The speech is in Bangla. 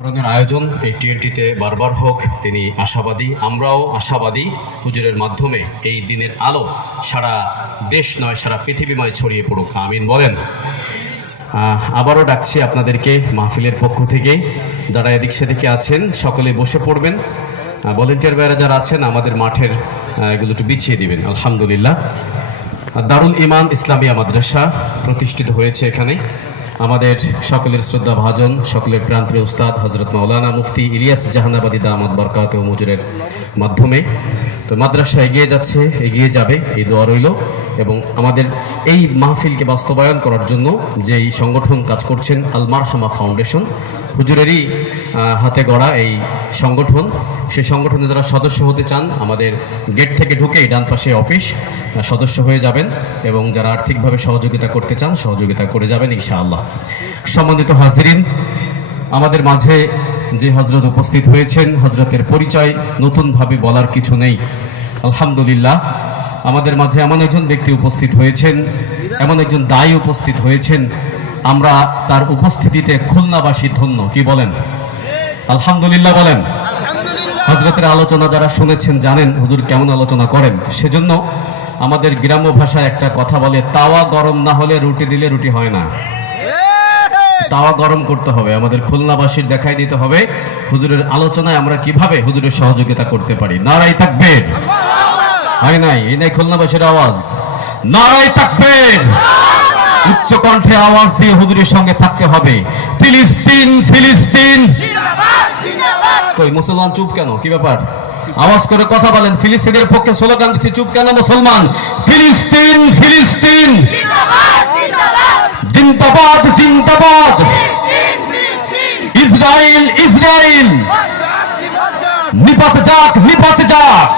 ধরনের আয়োজন এই টিএনটিতে বারবার হোক, তিনি আশাবাদী, আমরাও আশাবাদী হুজুরের মাধ্যমে এই দিনের আলো সারা দেশ নয় সারা পৃথিবীময় ছড়িয়ে পড়ুক, আমিন বলেন। আবারও ডাকছি আপনাদেরকে মাহফিলের পক্ষ থেকে, যারা এদিক সেদিকে আছেন সকলে বসে পড়বেন। ভলেন্টিয়ার ভাইরা যারা আছেন আমাদের মাঠের এগুলো একটু বিছিয়ে দিবেন। আলহামদুলিল্লাহ, দারুল ইমান ইসলামিয়া মাদ্রাসা প্রতিষ্ঠিত হয়েছে এখানে। আমাদের সকলের শ্রদ্ধা ভাজন, সকলের প্রান্তীয় উস্তাদ হজরত মাওলানা মুফতি ইলিয়াস জাহানাবাদী দামাত বরকাত ও মুজুরের মাধ্যমে তো মাদ্রাসা এগিয়ে যাচ্ছে, এগিয়ে যাবে, এই দোয়া রইল। এবং আমাদের এই মাহফিলকে বাস্তবায়ন করার জন্য যেই সংগঠন কাজ করছেন আল মারহামা ফাউন্ডেশন, হুজুরেরই হাতে গড়া এই সংগঠন, সেই সংগঠনে যারা সদস্য হতে চান আমাদের গেট থেকে ঢুকেই ডান পাশে অফিস, সদস্য হয়ে যাবেন। এবং যারা আর্থিকভাবে সহযোগিতা করতে চান সহযোগিতা করে যাবেন ইনশাআল্লাহ। সম্মানিত হাজিরিন, আমাদের মাঝে যে হজরত উপস্থিত হয়েছেন, হজরতের পরিচয় নতুনভাবে বলার কিছু নেই। আলহামদুলিল্লাহ, আমাদের মাঝে এমন একজন ব্যক্তি উপস্থিত হয়েছেন, এমন একজন দায়ী উপস্থিত হয়েছেন, আমরা তার উপস্থিতিতে খুলনাবাসী ধন্য। কি বলেন? আলহামদুলিল্লাহ বলেন। হজরতের আলোচনা যারা শুনেছেন জানেন হুজুর কেমন আলোচনা করেন। সেজন্য আমাদের গ্রাম্য ভাষায় একটা কথা বলে, তাওয়া গরম না হলে রুটি দিলে রুটি হয় না। তাওয়া গরম করতে হবে, আমাদের খুলনাবাসীর দেখাই দিতে হবে হুজুরের আলোচনায় আমরা কিভাবে হুজুরের সহযোগিতা করতে পারি। নারাই তাকবীর। হয় নাই, এই নাই খুলনাবাসীর আওয়াজ। নারাই তাকবীর। উচ্চ কণ্ঠে আওয়াজ দিয়ে হুজুরের সঙ্গে থাকতে হবে। ফিলিস্তিন ফিলিস্তিন। কই মুসলমান চুপ কেন? কি ব্যাপার? আওয়াজ করে কথা বলেন। ফিলিস্তিনের পক্ষে স্লোগান দিচ্ছি, চুপ কেন মুসলমান? ফিলিস্তিন ফিলিস্তিন জিন্দাবাদ জিন্দাবাদ। ইসরায়েল ইসরায়েল নিপাত যাক নিপাত যাক।